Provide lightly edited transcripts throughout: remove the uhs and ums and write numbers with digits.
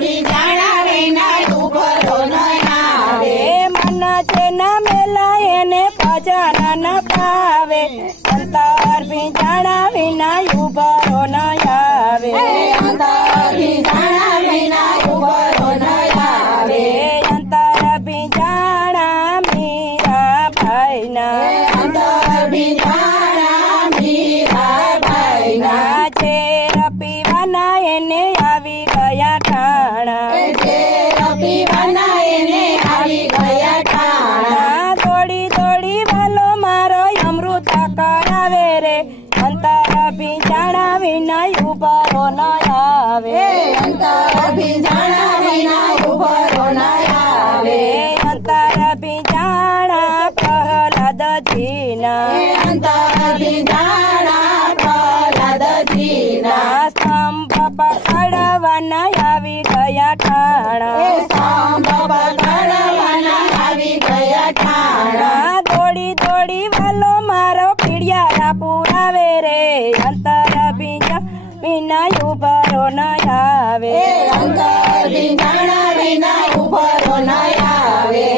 બીજાણા વિના ઉભરો ન આવે મન છે ન મેલા એને ભજન ન પાવે અંતર બીજાણા વિના ઉભરો ન આવે અંતર બીજાણા વિના ઉભરો ન આવે અંતર બીજાણા મીરાબાઈના અંતર બીજાણા મીરાબાઈના ઝેર પીવાના એને આવી ગયા ઠાણા ઝેર પીવાના એને આવી ગયા ઠાણા દોડી દોડી વાલો મારો અમૃત કરાવે રે અંતર બીજાણા વિના ઉભરો ન આવે અંતર બીજાણા વિના ઉભરો ન આવે અંતર બીજાણા પ્રહલાદજીના અંતર બીજાણા પ્રહલાદજીના સ્તંભ પકડવાના આવી ગયા ઠાણા સ્તંભ પકડવાના આવી ગયા ઠાણા દોડી દોડી વાલો મારો પીડિયારા પુરાવે રે અંતર બીજા વિના ઉભરો ન આવે અંતર બીજાણા વિના ઉભરો ન આવે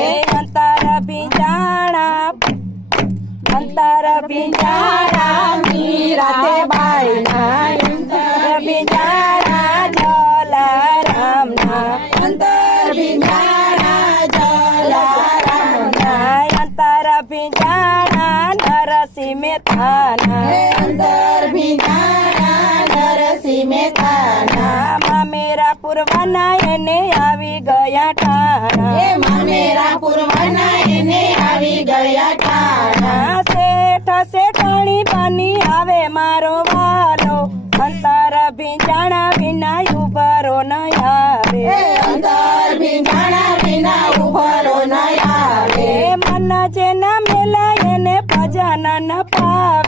અંતર બીજાણા મીરાતે બાઈના અંતર બીજાણા જલારામના અંતર બીજાણા જલારામના અંતર બીજાણા નરસિંહ મહેતાના અંતર બીજાણા નરસિંહ મહેતાના મામેરા પૂર્વના એને આવી ગયા ઠાણા મામેરા પૂર્વના એને આવી ગયા ઠાણા શેઠ શેઠાણી બની આવે મારો વાલો અંતર બીજાણા વિના ઉભરો ન આવે અંતર બીજાણા વિના ઉભરો ન આવે મન છે ન મેલા એને ભજન ન પાવે